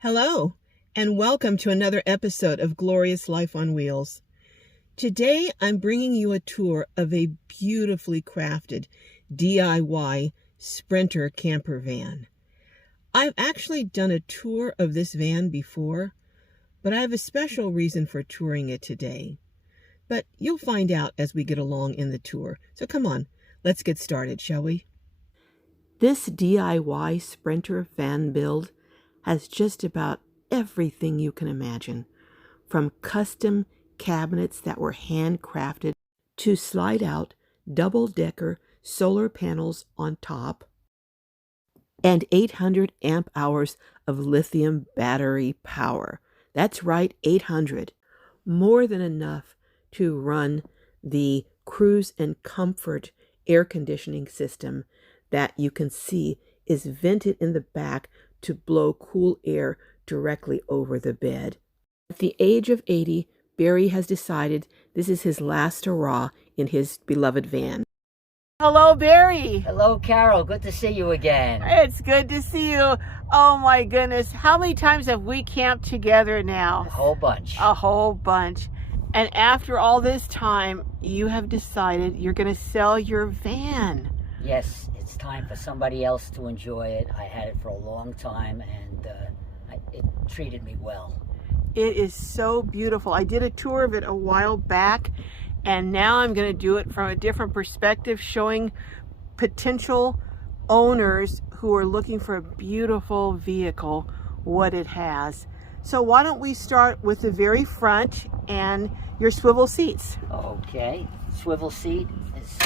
Hello, and welcome to another episode of Glorious Life on Wheels. Today, I'm bringing you a tour of a beautifully crafted DIY Sprinter camper van. I've actually done a tour of this van before, but I have a special reason for touring it today. But you'll find out as we get along in the tour. So come on, let's get started, shall we? This DIY Sprinter van build has just about everything you can imagine, from custom cabinets that were handcrafted to slide-out double-decker solar panels on top and 800 amp hours of lithium battery power. That's right, 800. More than enough to run the cruise and comfort air conditioning system that you can see is vented in the back to blow cool air directly over the bed. At the age of 80, Barry has decided this is his last hurrah in his beloved van. Hello, Barry. Hello, Carol. Good to see you again. It's good to see you. Oh my goodness. How many times have we camped together now? A whole bunch. A whole bunch. And after all this time, you have decided you're going to sell your van. Yes, it's time for somebody else to enjoy it. I had it for a long time, and it treated me well. It is so beautiful. I did a tour of it a while back, and now I'm going to do it from a different perspective, showing potential owners who are looking for a beautiful vehicle what it has. So why don't we start with the very front and your swivel seats. Okay. Swivel seat is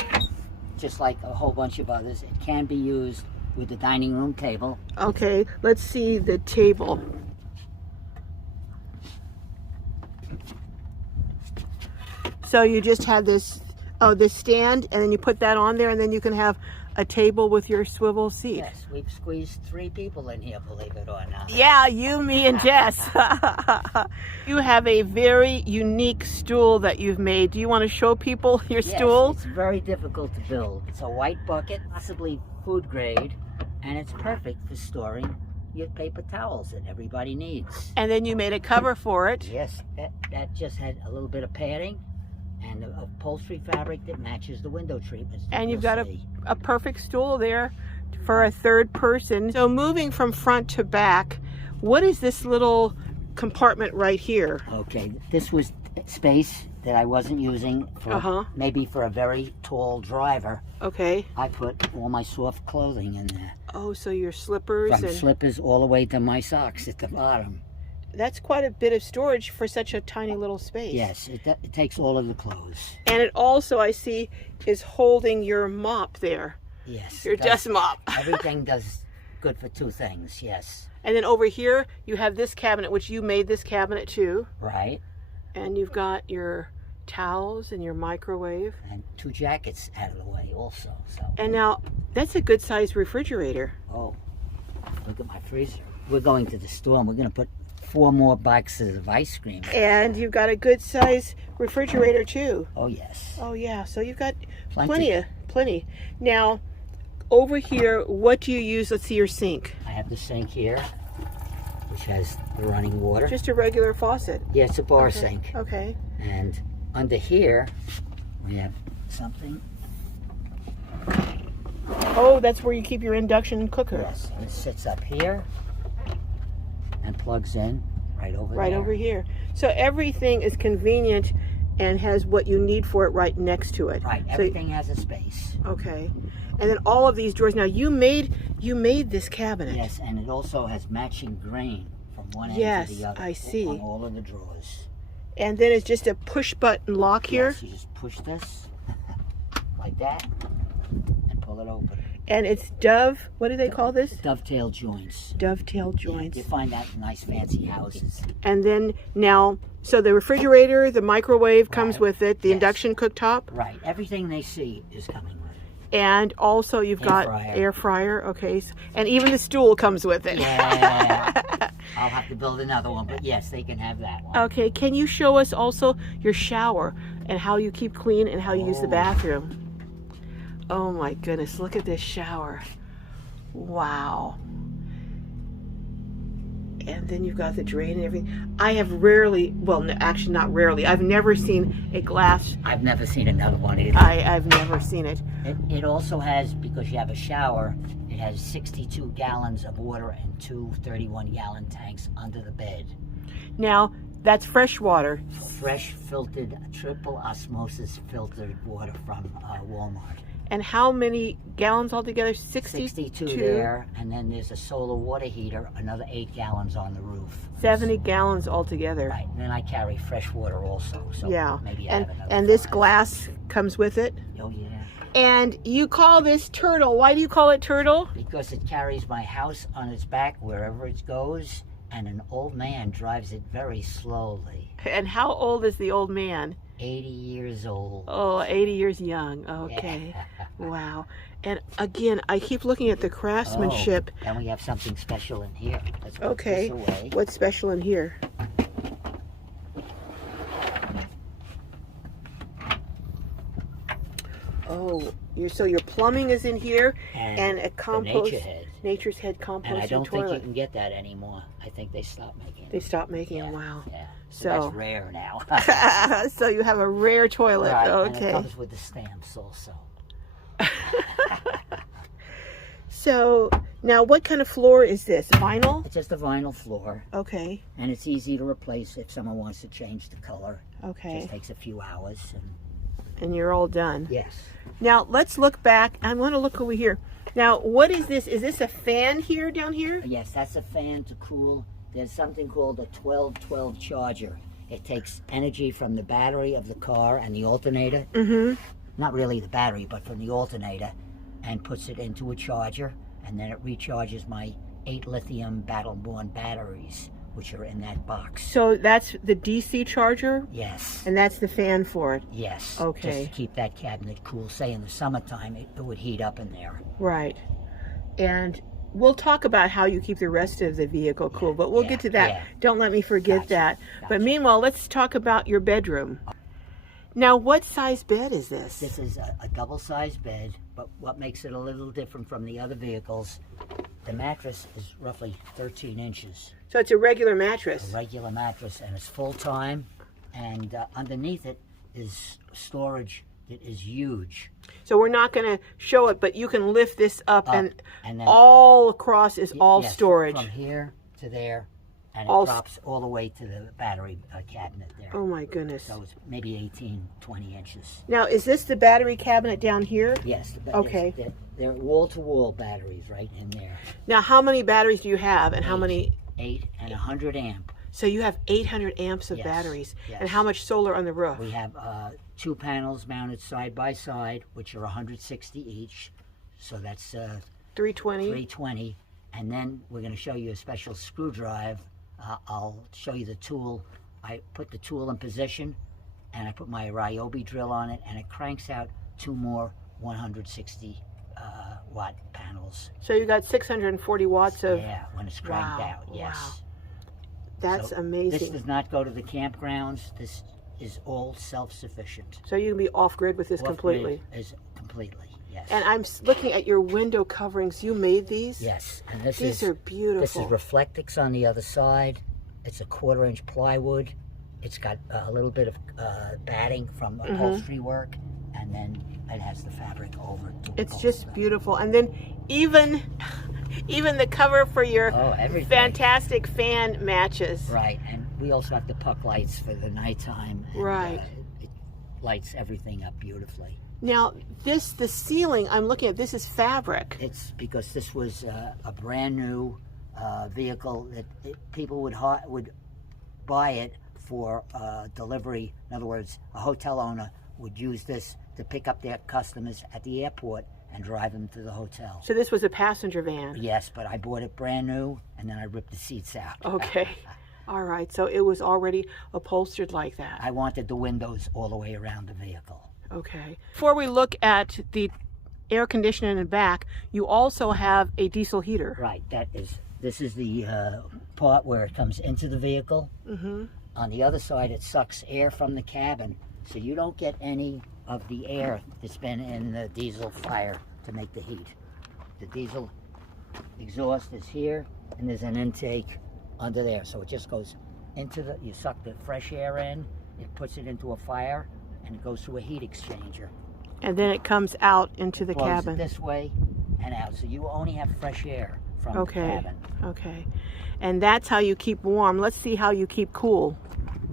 just like a whole bunch of others. It can be used with the dining room table. Okay, let's see the table. So you just have this, this stand, and then you put that on there, and then you can have a table with your swivel seat. Yes, we've squeezed 3 people in here, believe it or not. Yeah, you, me, and Jess. You have a very unique stool that you've made. Do you want to show people your stool? Yes, it's very difficult to build. It's a white bucket, possibly food grade, and it's perfect for storing your paper towels that everybody needs. And then you made a cover for it. Yes, that just had a little bit of padding and a upholstery fabric that matches the window treatments. And you've got a perfect stool there for a third person. So moving from front to back, what is this little compartment right here? Okay, this was space that I wasn't using for maybe for a very tall driver. Okay. I put all my soft clothing in there. Oh, so your slippers From slippers all the way to my socks at the bottom. That's quite a bit of storage for such a tiny little space. Yes, it takes all of the clothes. And it also, I see, is holding your mop there. Yes. Your dust mop. Everything does good for 2 things, yes. And then over here, you have this cabinet, which you made this cabinet too. Right. And you've got your towels and your microwave. And 2 jackets out of the way also. So. And now, that's a good sized refrigerator. Oh, look at my freezer. We're going to the store and we're going to put 4 more boxes of ice cream. And you've got a good size refrigerator too. Oh yes. Oh yeah, so you've got plenty. Now, over here, what do you use? Let's see your sink. I have the sink here, which has the running water. Just a regular faucet. Yeah, it's a bar sink. Okay. And under here, we have something. Oh, that's where you keep your induction cooker. Yes, it sits up here and plugs in right over there. Right over here. So everything is convenient and has what you need for it right next to it. Right, everything has a space. Okay. And then all of these drawers. Now you made this cabinet. Yes, and it also has matching grain from one end to the other. Yes, I see. On all of the drawers. And then it's just a push button lock here. Yes, you just push this like that and pull it open. And it's what do they call this? Dovetail joints. Dovetail joints. You find that in nice fancy houses. And then now, so the refrigerator, the microwave comes with it, the induction cooktop. Right. Everything they see is coming with it. And also you've got air fryer. Okay. And even the stool comes with it. Yeah. I'll have to build another one, but yes, they can have that one. Okay. Can you show us also your shower and how you keep clean and how you use the bathroom? Oh my goodness, look at this shower. Wow. And then you've got the drain and everything. I have rarely, well, no, actually not rarely, I've never seen a glass. I've never seen another one either. I've never seen it. It also has, because you have a shower, it has 62 gallons of water and two 31-gallon tanks under the bed. Now, that's fresh water. Fresh filtered, triple osmosis filtered water from Walmart. And how many gallons altogether? 62 there, and then there's a solar water heater, another 8 gallons on the roof. 70 gallons altogether. Right, and then I carry fresh water also, so yeah. maybe I have another And this 5. glass comes with it? Oh, yeah. And you call this turtle. Why do you call it turtle? Because it carries my house on its back wherever it goes, and an old man drives it very slowly. And how old is the old man? 80 years old. Oh, 80 years young. Okay. Yeah. Wow. And again, I keep looking at the craftsmanship. Oh, and we have something special in here. Let's put Okay. this away. What's special in here? Oh, so your plumbing is in here, and a compost, nature's head composting toilet. And I don't think you can get that anymore. I think they stopped making it. They stopped making it. Wow. Yeah. So So that's rare now. so you have a rare toilet. Right, Okay. and it comes with the stamps also. So now, what kind of floor is this? Vinyl? It's just a vinyl floor, Okay. and it's easy to replace if someone wants to change the color. Okay. Just takes a few hours. And you're all done. Yes. Now let's look back. I want to look over here. Now, what is this? Is this a fan here, down here? Yes, that's a fan to cool. There's something called a 12-12 charger. It takes energy from the battery of the car and the alternator. Mm-hmm. Not really the battery, but from the alternator, and puts it into a charger, and then it recharges my 8 lithium battle-born batteries, which are in that box. So that's the DC charger? Yes. And that's the fan for it? Yes. Okay. Just to keep that cabinet cool. Say in the summertime, it would heat up in there. Right. And we'll talk about how you keep the rest of the vehicle cool, but we'll get to that. Yeah. Don't let me forget that. But Gotcha. meanwhile, let's talk about your bedroom. Now, what size bed is this? This is a double-sized bed, but what makes it a little different from the other vehicles, the mattress is roughly 13 inches. So it's a regular mattress. A regular mattress, and it's full-time, and underneath it is storage that is huge. So we're not going to show it, but you can lift this up and then all across is all yes, storage. From here to there, and All it drops all the way to the battery cabinet there. Oh my goodness. So it's maybe 18, 20 inches. Now, is this the battery cabinet down here? Yes. Okay. They're wall-to-wall batteries right in there. Now, how many batteries do you have, and how many? 8 and 100 amp. So you have 800 amps of Yes, batteries. yes. And how much solar on the roof? We have 2 panels mounted side by side, which are 160 each. So that's 320. 320. And then we're going to show you a special screw drive. I'll show you the tool. I put the tool in position, and I put my Ryobi drill on it, and it cranks out 2 more 160 watt panels. So you got 640 watts of... Yeah, when it's cranked Wow, out, yes. wow. That's So amazing. This does not go to the campgrounds. This is all self-sufficient. So you can be off-grid with this completely. Is completely, yes. And I'm looking at your window coverings. You made these? Yes, and These are beautiful. This is Reflectix on the other side. It's a 1/4-inch plywood. It's got a little bit of batting from upholstery work, and then it has the fabric over. It's just beautiful. And then even the cover for your everything. fantastic fan matches. Right, and we also have the puck lights for the nighttime. And, Right. It lights everything up beautifully. Now, the ceiling I'm looking at, this is fabric. It's because this was a brand new vehicle that people would buy it for delivery. In other words, a hotel owner would use this to pick up their customers at the airport and drive them to the hotel. So this was a passenger van. Yes, but I bought it brand new, and then I ripped the seats out. Okay. All right. So it was already upholstered like that. I wanted the windows all the way around the vehicle. Okay. Before we look at the air conditioning in the back, you also have a diesel heater. Right. This is the part where it comes into the vehicle. Mm-hmm. On the other side, it sucks air from the cabin, so you don't get any of the air that's been in the diesel fire to make the heat. The diesel exhaust is here, and there's an intake under there. So it just goes into you suck the fresh air in, it puts it into a fire, and it goes through a heat exchanger. And then it comes out into the Blows cabin. it this way and out. So you only have fresh air from the cabin. Okay. And that's how you keep warm. Let's see how you keep cool.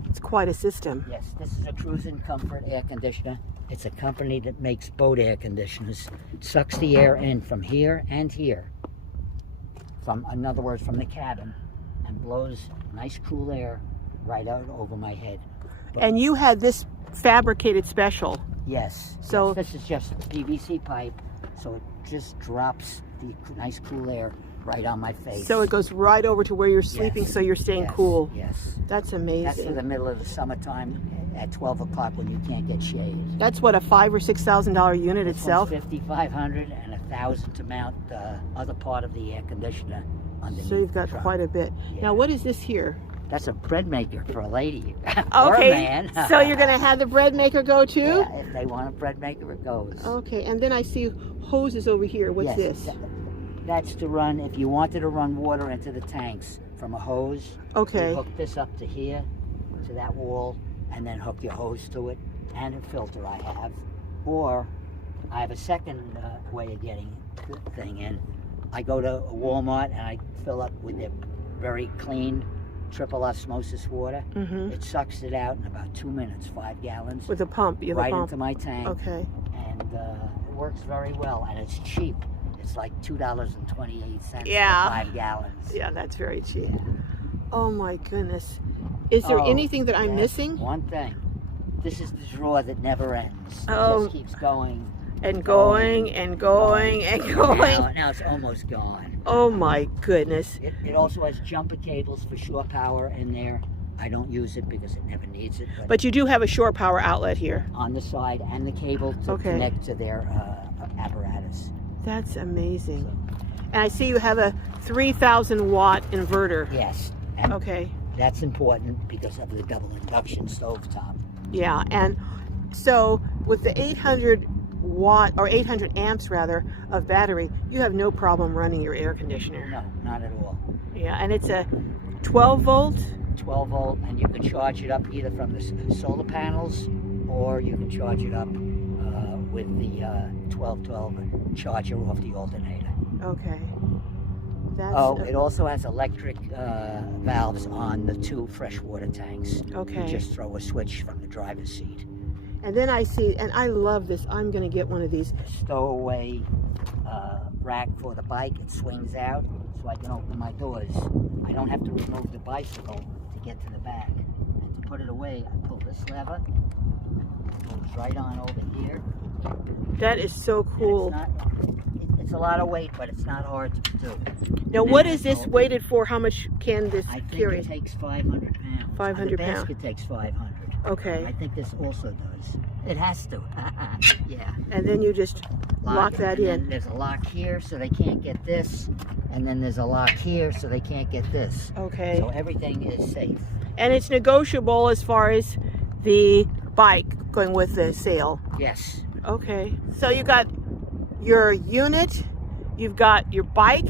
It's quite a system. Yes, this is a Cruising Comfort air conditioner. It's a company that makes boat air conditioners. It sucks the air in from here and here. In other words, from the cabin, and blows nice cool air right out over my head. And you had this fabricated special. Yes. So this is just PVC pipe, so it just drops the nice cool air right on my face. So it goes right over to where you're sleeping, so you're staying cool. Yes. That's amazing. That's in the middle of the summertime at 12 o'clock when you can't get shade. That's what, a $5,000 or $6,000 unit This itself? one's $5,500 and $1,000 to mount the other part of the air conditioner underneath. So you've got the truck. quite a bit. Yeah. Now what is this here? That's a bread maker for a lady or a man. So you're going to have the bread maker go too? Yeah, if they want a bread maker, it goes. Okay, and then I see hoses over here. What's this? That's to run, if you wanted to run water into the tanks from a hose. Okay. You hook this up to here, to that wall, and then hook your hose to it, and a filter I have. Or I have a second way of getting the thing in. I go to Walmart and I fill up with their very clean triple osmosis water. Mm-hmm. It sucks it out in about 2 minutes, 5 gallons. With a pump, you have right a pump. into my tank. Okay. And it works very well, and it's cheap. It's like $2.28 for 5 gallons. Yeah, that's very cheap. Oh my goodness. Is there anything that I'm missing? One thing. This is the drawer that never ends. It just keeps going. And going and going and going. Now it's almost gone. Oh my goodness. It also has jumper cables for shore power in there. I don't use it because it never needs it. But you do have a shore power outlet here. On the side, and the cable to connect to their apparatus. That's amazing. And I see you have a 3,000 watt inverter. Yes. And okay. That's important because of the double induction stovetop. Yeah, and so with the 800 watt, or 800 amps rather, of battery, you have no problem running your air conditioner. No, not at all. Yeah, and it's a 12 volt? 12 volt, and you can charge it up either from the solar panels, or you can charge it up with the 1212 charger off the alternator. Okay. It also has electric valves on the 2 freshwater tanks. Okay. You just throw a switch from the driver's seat. And then I see, and I love this, I'm going to get one of these. Stowaway rack for the bike. It swings out so I can open my doors. I don't have to remove the bicycle to get to the back. And to put it away, I pull this lever. It goes right on over here. That is so cool. It's a lot of weight, but it's not hard to do. Now, what is this weighted for? How much can this carry? I think it takes 500 pounds. 500 pounds. The basket takes 500. Okay. I think this also does. It has to. Yeah. And then you just lock that in. Then there's a lock here so they can't get this. And then there's a lock here so they can't get this. Okay. So everything is safe. And it's negotiable as far as the bike going with the sail. Yes. Okay. So you got your unit, you've got your bike,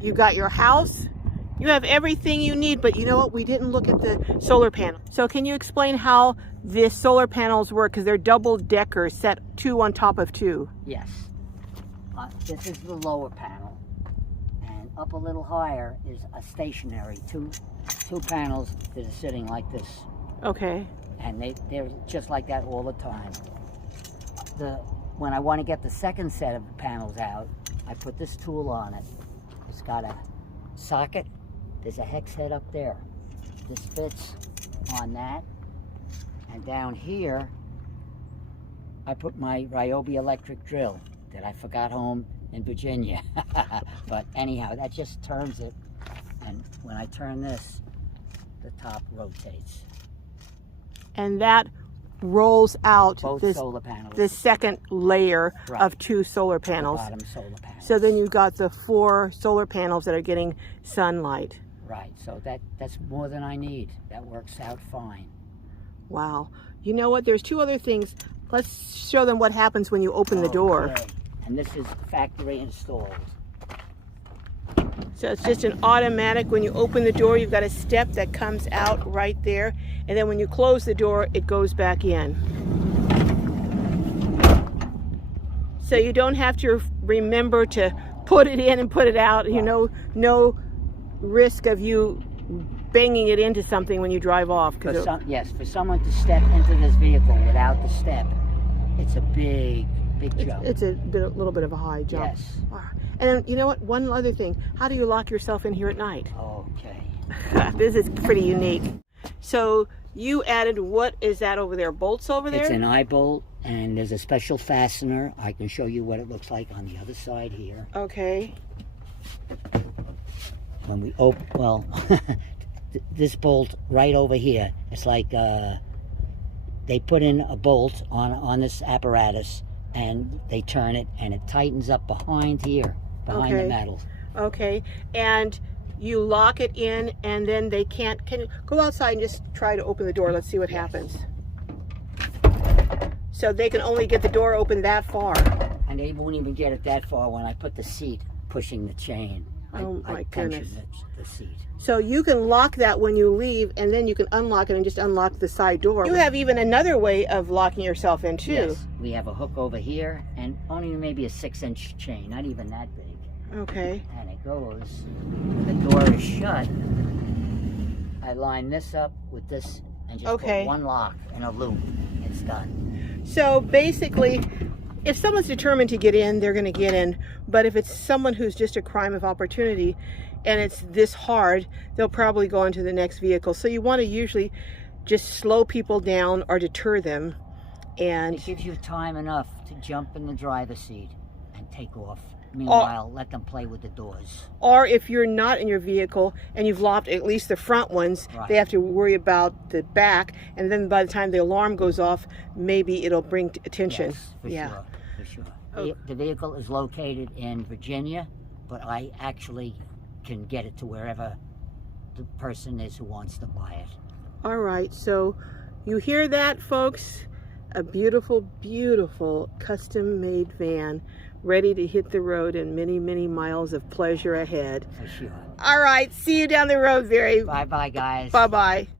you've got your house, you have everything you need, but you know what? We didn't look at the solar panel. So can you explain how the solar panels work? Because they're double deckers, set 2 on top of 2. Yes. This is the lower panel. And up a little higher is a stationary, two panels that are sitting like this. Okay. And they're just like that all the time. When I want to get the second set of panels out, I put this tool on it. It's got a socket. There's a hex head up there. This fits on that. And down here, I put my Ryobi electric drill that I forgot home in Virginia. But anyhow, that just turns it. And when I turn this, the top rotates. And that rolls out Both solar panels. the second layer of 2 solar panels. Bottom solar panels. So then you've got the 4 solar panels that are getting sunlight. Right, so that's more than I need. That works out fine. Wow. You know what? There's 2 other things. Let's show them what happens when you open the door. Okay. And this is factory installed. So it's just an automatic. When you open the door, you've got a step that comes out right there. And then when you close the door, it goes back in. So you don't have to remember to put it in and put it out. You know, no risk of you banging it into something when you drive off. Yes, for someone to step into this vehicle without the step, it's a big jump. It's a little bit of a high jump. Yes. And then, you know what? One other thing. How do you lock yourself in here at night? Okay. This is pretty unique. So you added, what is that over there? Bolts over there? It's an eye bolt, and there's a special fastener. I can show you what it looks like on the other side here. Okay. When we open, well, this bolt right over here, it's like they put in a bolt on this apparatus, and they turn it, and it tightens up behind here, behind the metal. Okay, and you lock it in, and then they can't. Can you go outside and just try to open the door? Let's see what happens. So they can only get the door open that far. And they won't even get it that far when I put the seat pushing the chain. Oh my goodness. The seat. So you can lock that when you leave, and then you can unlock it and just unlock the side door. You have even another way of locking yourself in too. Yes, we have a hook over here, and only maybe a 6-inch chain, not even that big. Okay. And it goes, the door is shut. I line this up with this and just put one lock in a loop. It's done. So basically, if someone's determined to get in, they're going to get in. But if it's someone who's just a crime of opportunity and it's this hard, they'll probably go into the next vehicle. So you want to usually just slow people down or deter them. And it gives you time enough to jump in the driver's seat and take off. Meanwhile, let them play with the doors. Or if you're not in your vehicle and you've locked at least the front ones, they have to worry about the back. And then by the time the alarm goes off, maybe it'll bring attention. Yes, for sure. The vehicle is located in Virginia, but I actually can get it to wherever the person is who wants to buy it. All right, so you hear that, folks? A beautiful, beautiful custom-made van ready to hit the road and many, many miles of pleasure ahead. For sure. All right, see you down the road, Very. Bye-bye, guys. Bye-bye.